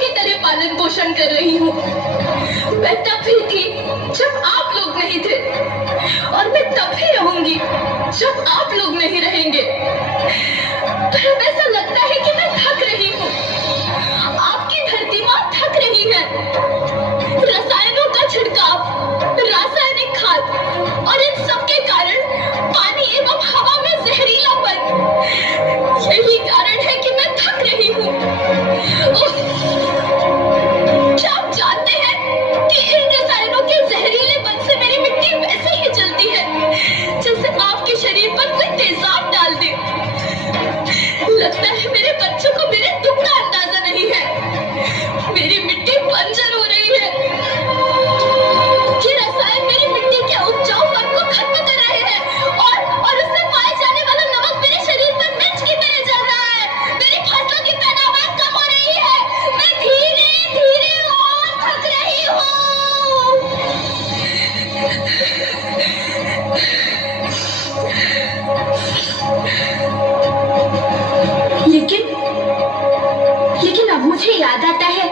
की तरह पालन पोषण कर रही हूँ। मैं तब भी थी जब आप लोग नहीं थे, और मैं तब भी रहूंगी जब आप लोग नहीं रहेंगे। पर अब ऐसा लगता है कि मैं थक रही हूँ। आपकी धरती माँ थक रही है। रसायनों का छिड़काव, रासायनिक खाद और इन सब के कारण पानी एवं हवा में जहरीलापन, यही कारण है कि मैं थक रही हूँ। क्या आप जानते हैं कि इन रसायनों के जहरीलेपन से मेरी मिट्टी वैसे ही जलती है जैसे आपके शरीर पर कोई तेजाब डाल दे। लगता है मेरे बच्चों को मेरे दुख का अंदाजा नहीं है। मेरी मिट्टी बंजर हो रही है। ये रसायन मेरी मिट्टी के उपजाऊपन को खत्म कर रहे हैं और उसमें पाए जाने वाला नमक मेरे शरीर पर मिर्च की तरह जल रहा है। मेरी फसलों की पैदावार कम हो रही है। मैं धीरे धीरे और थक रही हूँ। लेकिन अब मुझे याद आता है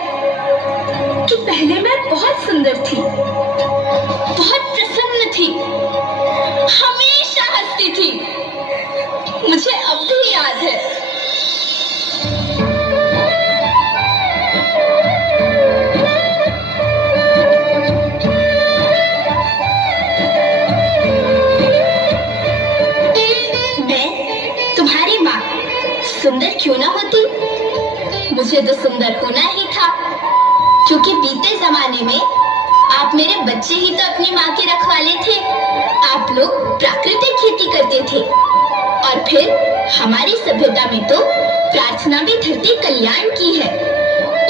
कि पहले मैं बहुत सुंदर थी, बहुत प्रसन्न थी, हमेशा हंसती थी। मुझे अब भी याद है। मैं तुम्हारी माँ सुंदर क्यों ना होती, मुझे तो सुंदर होना ही था, क्योंकि बीते जमाने में आप मेरे बच्चे ही तो अपनी माँ के रखवाले थे। आप लोग प्राकृतिक खेती करते थे, और फिर हमारी सभ्यता में तो प्रार्थना भी धरती कल्याण की है।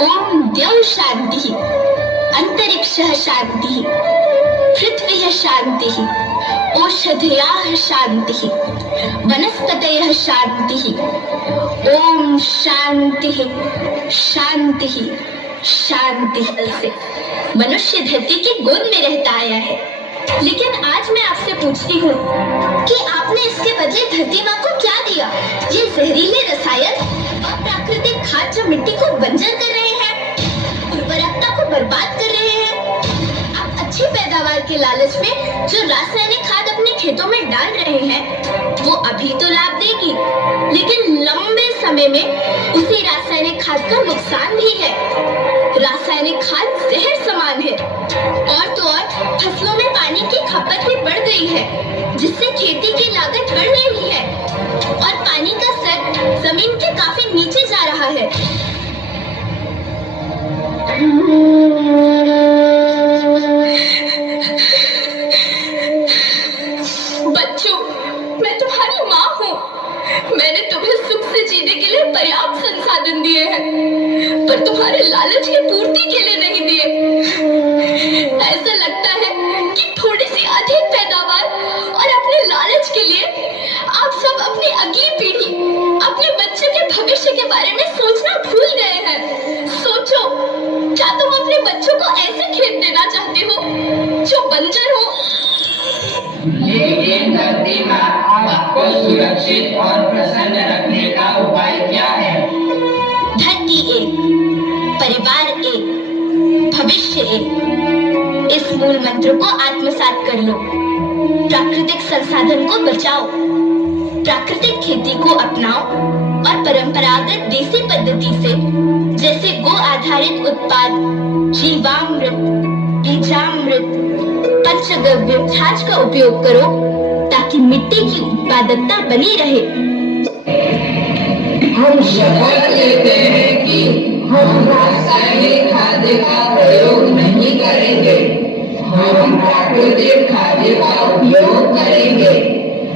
ओम द्यौः शांति, अंतरिक्षः शांति, पृथ्वी शांति, औषधयः शांति, वनस्पतयः शांति। ओम शांति शांति शांति से मनुष्य धरती के गोद में रहता आया है। लेकिन आज मैं आपसे पूछती हूँ कि आपने इसके बदले धरती माँ को क्या दिया? ये जहरीले रसायन और प्राकृतिक खाद जो मिट्टी को बंजर कर रहे हैं, उर्वरकता को बर्बाद कर रहे हैं। आप अच्छी पैदावार के लालच में जो रासायनिक खाद अपने खेतों में डाल रहे हैं, वो अभी तो लाभ देगी, लेकिन लंबे समय में उसी रासायनिक खाद का नुकसान भी है। रासायनिक खाद जहर समान है, और तो और फसलों में पानी की खपत भी बढ़ गई है, जिससे खेती की लागत बढ़ रही है और पानी का स्तर जमीन के काफी नीचे जा रहा है। बच्चों, मैं तुम्हारी माँ हूँ। मैंने तुम्हें सुख से जीने के लिए पर्याप्त संसाधन दिए हैं, पर तुम्हारे लालच की पूर्ति के लिए नहीं दिए। ऐसा लगता है कि थोड़ी सी अधिक पैदावार और अपने लालच के लिए आप सब अपनी अगली पीढ़ी, अपने बच्चों के भविष्य के बारे में सोचना भूल गए हैं। सोचो, क्या तुम अपने बच्चों को ऐसे खेत देना चाहते हो जो बंजर हो? लेकिन धरती माँ आपको सुरक्षित और प्रसन्न रखने का उपाय क्या है? धरती एक, परिवार एक, भविष्य एक। इस मूल मंत्र को आत्मसात कर लो। प्राकृतिक संसाधन को बचाओ, प्राकृतिक खेती को अपनाओ और परंपरागत देसी पद्धति से, जैसे गो आधारित उत्पाद, जीवामृत, बीजामृत, पंचगव्य छाछ का उपयोग करो, ताकि मिट्टी की उत्पादकता बनी रहे। हम शपथ लेते हैं कि हम रासायनिक खाद्य का प्रयोग नहीं करेंगे। हम प्राकृतिक खाद्य का उपयोग करेंगे।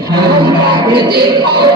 हम प्राकृतिक और